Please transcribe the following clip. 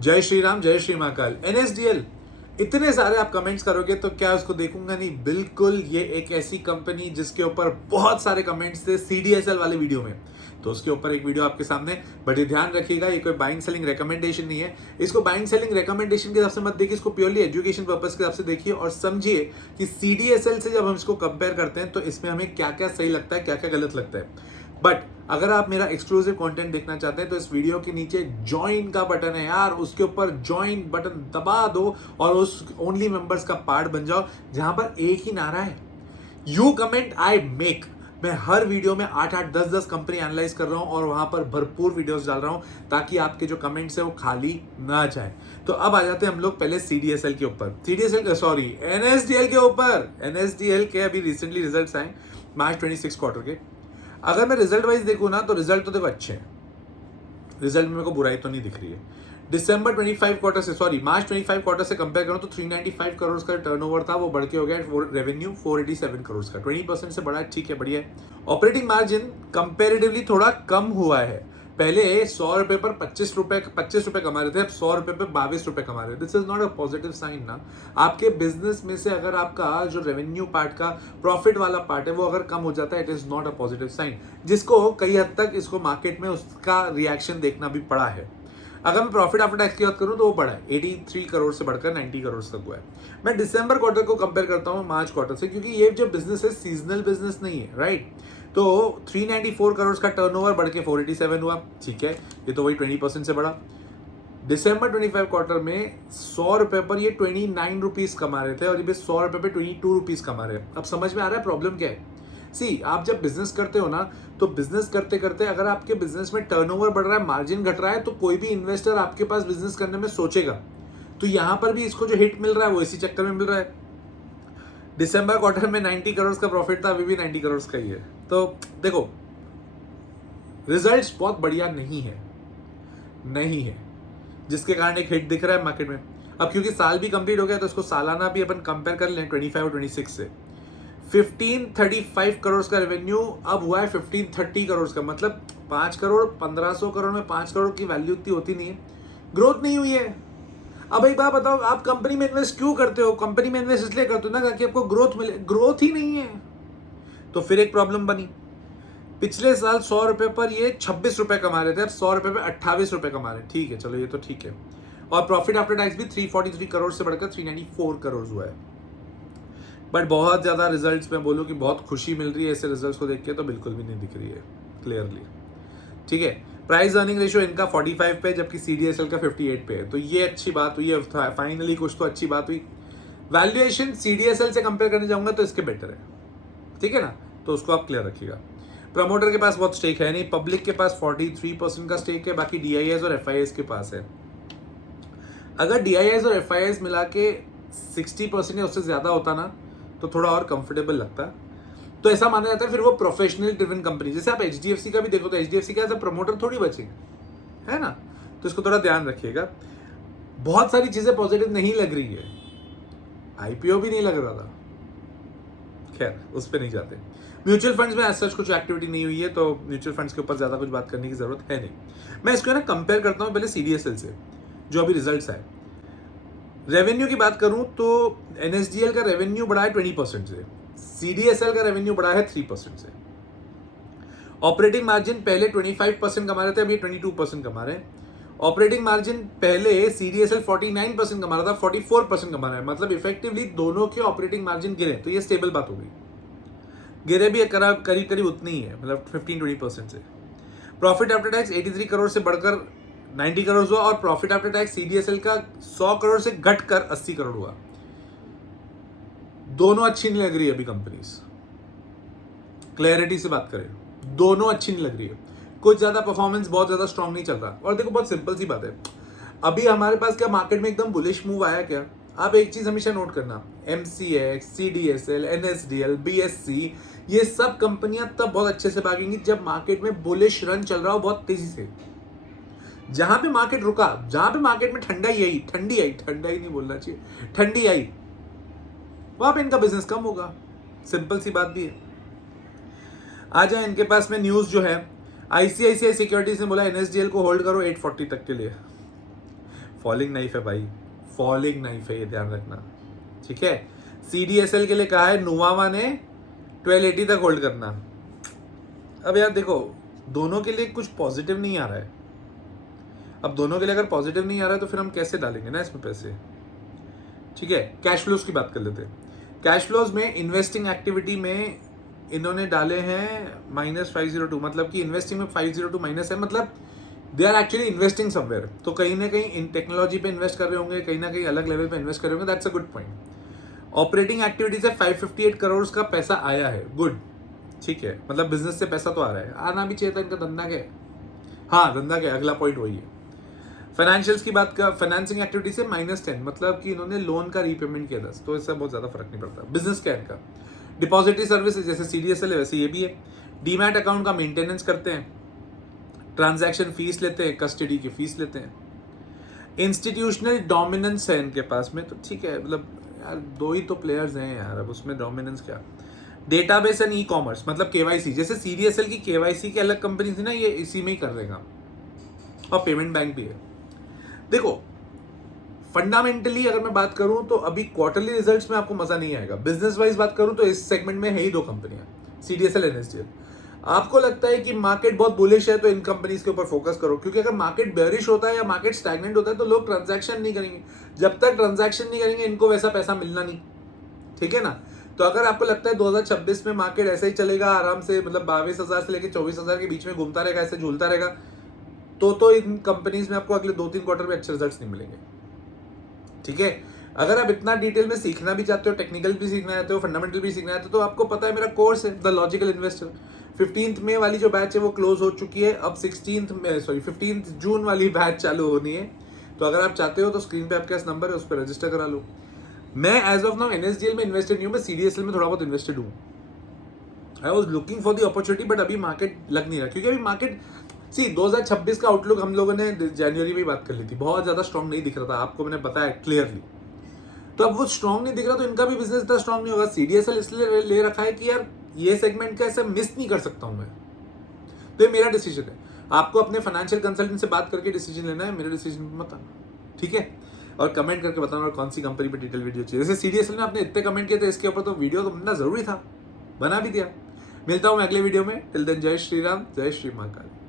जय श्री राम, जय श्री महाकाल। एनएसडीएल, इतने सारे आप कमेंट्स करोगे तो क्या उसको देखूंगा नहीं? बिल्कुल, ये एक ऐसी कंपनी जिसके ऊपर बहुत सारे कमेंट्स थे सीडीएसएल वाले वीडियो में, तो उसके ऊपर एक वीडियो आपके सामने। बट ये ध्यान रखिएगा, ये कोई बाइंग सेलिंग रिकमेंडेशन नहीं है। इसको बाइंग सेलिंग रिकमेंडेशन के हिसाब से मत देखिए, इसको प्योरली एजुकेशन पर्पस के हिसाब से देखिए और समझिए कि सीडीएसएल से जब हम इसको कंपेयर करते हैं तो इसमें हमें क्या क्या सही लगता है, क्या क्या गलत लगता है। बट अगर आप मेरा एक्सक्लूसिव कंटेंट देखना चाहते हैं तो इस वीडियो के नीचे ज्वाइन का बटन है यार, उसके ऊपर ज्वाइन बटन दबा दो और उस ओनली मेंबर्स का पार्ट बन जाओ, जहां पर एक ही नारा है, यू कमेंट आई मेक। मैं हर वीडियो में 8-8, 10-10 कंपनी एनालाइज कर रहा हूं और वहां पर भरपूर वीडियोस डाल रहा हूं ताकि आपके जो कमेंट्स है वो खाली ना जाए। तो अब आ जाते हैं हम लोग पहले सीडीएसएल के ऊपर, एनएसडीएल के ऊपर। एनएसडीएल के अभी रिसेंटली रिजल्ट्स आए मार्च 26 क्वार्टर के। अगर मैं रिजल्ट वाइज देखूं ना तो रिजल्ट तो देखो अच्छे हैं, रिजल्ट में मेरे को बुराई तो नहीं दिख रही है। मार्च 25 क्वार्टर से कंपेयर करूं तो 395 करोड़ का टर्नओवर था, वो बढ़ के हो गया रेवेन्यू 487 करोड़ का, 20% से बढ़ा, ठीक है, बढ़िया है। ऑपरेटिंग मार्जिन कंपेरेटिवली थोड़ा कम हुआ है, पहले 100 रुपए पर 25 रुपए कमा रहे थे, अब 100 रुपए पे 22 रुपए कमा रहे थे। This is not a positive sign ना। आपके बिजनेस में से अगर आपका जो रेवेन्यू पार्ट का प्रॉफिट वाला पार्ट है वो अगर कम हो जाता है, it is not a positive sign, जिसको कई हद तक इसको मार्केट में उसका रिएक्शन देखना भी पड़ा है। अगर मैं प्रॉफिट आफ्टर टैक्स की बात करूं तो वो बढ़ा है, 83 करोड़ से बढ़कर 90 करोड़ तक हुआ है। मैं दिसंबर क्वार्टर को कंपेयर करता हूं मार्च क्वार्टर से, क्योंकि ये जो बिजनेस है सीजनल बिजनेस नहीं है, राइट। तो 394 करोड़ का टर्नओवर बढ़ के 487 हुआ, ठीक है, ये तो वही 20% से बढ़ा। दिसंबर 25 क्वार्टर में 100 रुपए पर ये 29 रुपीज कमा रहे थे और ये 100 रुपए पे 22 रुपीज कमा रहे हैं। अब समझ में आ रहा है प्रॉब्लम क्या है? सी, आप जब बिजनेस करते हो ना, तो बिजनेस करते करते अगर आपके बिजनेस में टर्नओवर बढ़ रहा है, मार्जिन घट रहा है, तो कोई भी इन्वेस्टर आपके पास बिजनेस करने में सोचेगा। तो यहां पर भी इसको जो हिट मिल रहा है वो इसी चक्कर में मिल रहा है। दिसंबर क्वार्टर में 90 करोड़ का प्रॉफिट था, अभी भी 90 करोड़ का ही है। तो देखो, रिजल्ट्स बहुत बढ़िया नहीं है, जिसके कारण एक हिट दिख रहा है मार्केट में। अब क्योंकि साल भी कंप्लीट हो गया तो इसको सालाना भी अपन कंपेयर कर लें 25 और 26 से। 1535 करोड़ का रेवेन्यू अब हुआ है 1530 करोड़ का, मतलब 5 करोड़ 1500 करोड़ में 5 करोड़ की वैल्यू इतनी होती नहीं है, ग्रोथ नहीं हुई है। अब एक बात बताओ, आप कंपनी में इन्वेस्ट क्यों करते हो? कंपनी में इन्वेस्ट इसलिए करते हो ना ताकि आपको ग्रोथ मिले, ग्रोथ ही नहीं है। तो फिर एक प्रॉब्लम बनी। पिछले साल 100 रुपए पर ये 26 रुपए कमा रहे थे, अब 100 रुपए पे 28 रुपए कमा रहे हैं, ठीक है, चलो ये तो ठीक है। और प्रॉफिट आफ्टर टैक्स भी 343 करोड़ से बढ़कर 394 करोड़ हुआ है। बट बहुत ज्यादा रिजल्ट्स में बोलूं कि बहुत खुशी मिल रही है ऐसे रिजल्ट्स को देख के, तो बिल्कुल भी नहीं दिख रही है क्लियरली, ठीक है। प्राइस अर्निंग रेशियो इनका 45 पे, जबकि सीडीएसएल का 58 पे है, तो ये अच्छी बात हुई है, फाइनली कुछ तो अच्छी बात हुई। वैल्यूएशन सीडीएसएल से कंपेयर करने जाऊंगा तो इसके बेटर है, ठीक है ना, तो उसको आप क्लियर रखिएगा। प्रमोटर के पास बहुत स्टेक है नहीं, पब्लिक के पास 43% का स्टेक है, बाकी डीआईएस और एफआईएस के पास है। अगर डीआईएस और एफआईएस मिला के 60% या उससे ज्यादा होता ना तो थोड़ा और कंफर्टेबल लगता। तो ऐसा माना जाता है फिर वो प्रोफेशनल ड्रिवन कंपनी, जैसे आप एचडीएफसी का भी देखो तो एचडीएफसी का प्रमोटर थोड़ी बचेगा, है ना, तो इसको थोड़ा ध्यान रखिएगा। बहुत सारी चीजें पॉजिटिव नहीं लग रही है, आईपीओ भी नहीं लग रहा था, खैर उस पर नहीं जाते। म्यूचुअल फंड्स में ऐसा कुछ एक्टिविटी नहीं हुई है, तो म्यूचुअल फंड्स के ऊपर ज्यादा कुछ बात करने की जरूरत है नहीं। मैं इसको ना कंपेयर करता हूं पहले सीडीएसएल से, जो अभी रिजल्ट्स आए। रेवेन्यू की बात करूं तो एनएसडीएल का रेवेन्यू बढ़ा है 20% से, सीडीएसएल का रेवेन्यू बढ़ा है 3% से। ऑपरेटिंग मार्जिन पहले 25% कमा रहे थे, अभी 22% कमा रहे हैं। ऑपरेटिंग मार्जिन पहले सीडीएसएल 49% कमा रहा था, 44% कमा रहा है, मतलब इफेक्टिवली दोनों के ऑपरेटिंग मार्जिन गिरे, तो ये स्टेबल बात हो गई। गिरे भी करीब करीब उतनी ही है, मतलब 15-20% से। प्रॉफिट आफ्टर टैक्स 83 करोड़ से बढ़कर 90 करोड़ हुआ और प्रॉफिट आफ्टर टैक्स सीडीएसएल का 100 करोड़ से घटकर 80 करोड़ हुआ। दोनों अच्छी नहीं लग रही है अभी कंपनीज, क्लैरिटी से बात करें, दोनों अच्छी नहीं लग रही है। कुछ ज्यादा परफॉर्मेंस बहुत ज्यादा स्ट्रांग नहीं चल रहा। और देखो, बहुत सिंपल सी बात है, अभी हमारे पास क्या मार्केट में एकदम बुलिश मूव आया क्या? आप एक चीज हमेशा नोट करना, एमसीएक्स, सीडीएसएल, एनएसडीएल, बीएससी, ये सब कंपनियां तब बहुत अच्छे से भागेंगी जब मार्केट में बुलिश रन चल रहा हो बहुत तेजी से। जहां पे मार्केट रुका, जहां पे मार्केट में ठंडी आई नहीं बोलना चाहिए, ठंडी आई, वहां पे इनका बिजनेस कम होगा, सिंपल सी बात भी है। आ जाए इनके पास में न्यूज जो है, आईसीआईसीआई सिक्योरिटीज ने बोला एनएसडीएल को होल्ड करो 840 तक के लिए। फॉलिंग नाइफ है भाई, फॉलिंग नाइफ है, ये ध्यान रखना, ठीक है। CDSL के लिए कहा है नुवामा ने 1280 तक होल्ड करना। अब यार देखो, दोनों के लिए कुछ पॉजिटिव नहीं आ रहा है। अब दोनों के लिए अगर पॉजिटिव नहीं आ रहा है तो फिर हम कैसे डालेंगे ना इसमें पैसे, ठीक है। कैश फ्लोज की बात कर लेते हैं। कैश फ्लोज में इन्वेस्टिंग एक्टिविटी में इन्होंने डाले हैं -502, मतलब कि इन्वेस्टिंग में 502 माइनस है, मतलब they are actually investing somewhere. तो कहीं ना कहीं इन टेक्नोलॉजी पे इन्वेस्ट कर रहे होंगे, कहीं ना कहीं अलग लेवल पे इन्वेस्ट कर रहे होंगे, that's a good point. Operating activity से 558 करोड़ का पैसा आया है, गुड, ठीक है, मतलब बिजनेस से पैसा तो आ रहा है, आना भी चाहिए था, इनका धंधा क्या है। हाँ, धंधा क्या है, अगला पॉइंट वही है। फाइनेंशियल्स की बात कर, फाइनेंसिंग एक्टिविटी से -10, मतलब कि इन्होंने लोन का रीपेमेंट किया था, तो इससे बहुत ज्यादा फर्क नहीं पड़ता। बिजनेस क्या है इनका, डिपॉजिटरी सर्विसेज जैसे CDSL है वैसे ये भी है। डीमैट अकाउंट का मेंटेनेंस करते हैं, ट्रांजैक्शन फीस लेते हैं, कस्टडी की फीस लेते हैं। इंस्टीट्यूशनल डोमिनेंस है इनके पास में, तो ठीक है, मतलब यार दो ही तो प्लेयर्स हैं यार, अब उसमें डोमिनेंस क्या। डेटाबेस एंड ई-कॉमर्स, मतलब KYC, जैसे CDSL की KYC की अलग कंपनी थी ना, ये इसी में ही कर देगा, और पेमेंट बैंक भी है। देखो फंडामेंटली अगर मैं बात करूं तो अभी क्वार्टरली रिजल्ट्स में आपको मजा नहीं आएगा। बिजनेस वाइज बात करूं तो इस सेगमेंट में है ही दो कंपनियां, CDSL NSDL। आपको लगता है कि मार्केट बहुत बुलिश है तो इन कंपनीज के ऊपर फोकस करो, क्योंकि अगर मार्केट बेरिश होता है या मार्केट स्टैग्नेंट होता है तो लोग ट्रांजैक्शन नहीं करेंगे। जब तक ट्रांजैक्शन नहीं करेंगे इनको वैसा पैसा मिलना नहीं, ठीक है ना। तो अगर आपको लगता है 2026 में मार्केट ऐसे ही चलेगा आराम से, मतलब 22,000 से लेकर 24,000 के बीच में घूमता रहेगा, ऐसे झूलता रहेगा, तो इन कंपनीज में आपको अगले 2-3 क्वार्टर में अच्छे रिजल्ट्स नहीं मिलेंगे, ठीक है। अगर आप इतना डिटेल में सीखना भी चाहते हो, टेक्निकल भी सीखना चाहते हो, फंडामेंटल भी सीखना चाहते हो, तो आपको पता है मेरा कोर्स है द लॉजिकल इन्वेस्टर। 15 मई वाली जो बैच है वो क्लोज हो चुकी है, अब 15 जून वाली बैच चालू होनी है। तो अगर आप चाहते हो तो स्क्रीन पे आपके पास नंबर है, उस पर रजिस्टर करा लो। मैं एज ऑफ नाउ NSDL में इन्वेस्टेड नहीं हूँ, मैं CDSL में थोड़ा बहुत इन्वेस्टेड हूँ। I was looking for the opportunity, but अभी मार्केट लग नहीं रहा, क्योंकि अभी मार्केट 2026 का आउटलुक हम लोगों ने जनवरी में बात कर ली थी, बहुत ज्यादा स्ट्रॉन्ग नहीं दिख रहा था, आपको मैंने बताया क्लियरली। तो अब वो स्ट्रॉन्ग नहीं दिख रहा तो इनका भी बिजनेस इतना स्ट्रॉन्ग नहीं होगा। CDSL इसलिए ले रखा है कि यार ये सेगमेंट का ऐसा मिस नहीं कर सकता हूं मैं, तो ये मेरा डिसीजन है। आपको अपने फाइनेंशियल कंसल्टेंट से बात करके डिसीजन लेना है, मेरे डिसीजन पे मत आना, ठीक है। और कमेंट करके बताना और कौन सी कंपनी पे डिटेल वीडियो चाहिए। जैसे CDSL ने आपने इतने कमेंट किए थे इसके ऊपर, तो वीडियो तो बनना जरूरी था, बना भी दिया। मिलता हूं मैं अगले वीडियो में, टिल देन जय श्री राम, जय श्री महाकाल।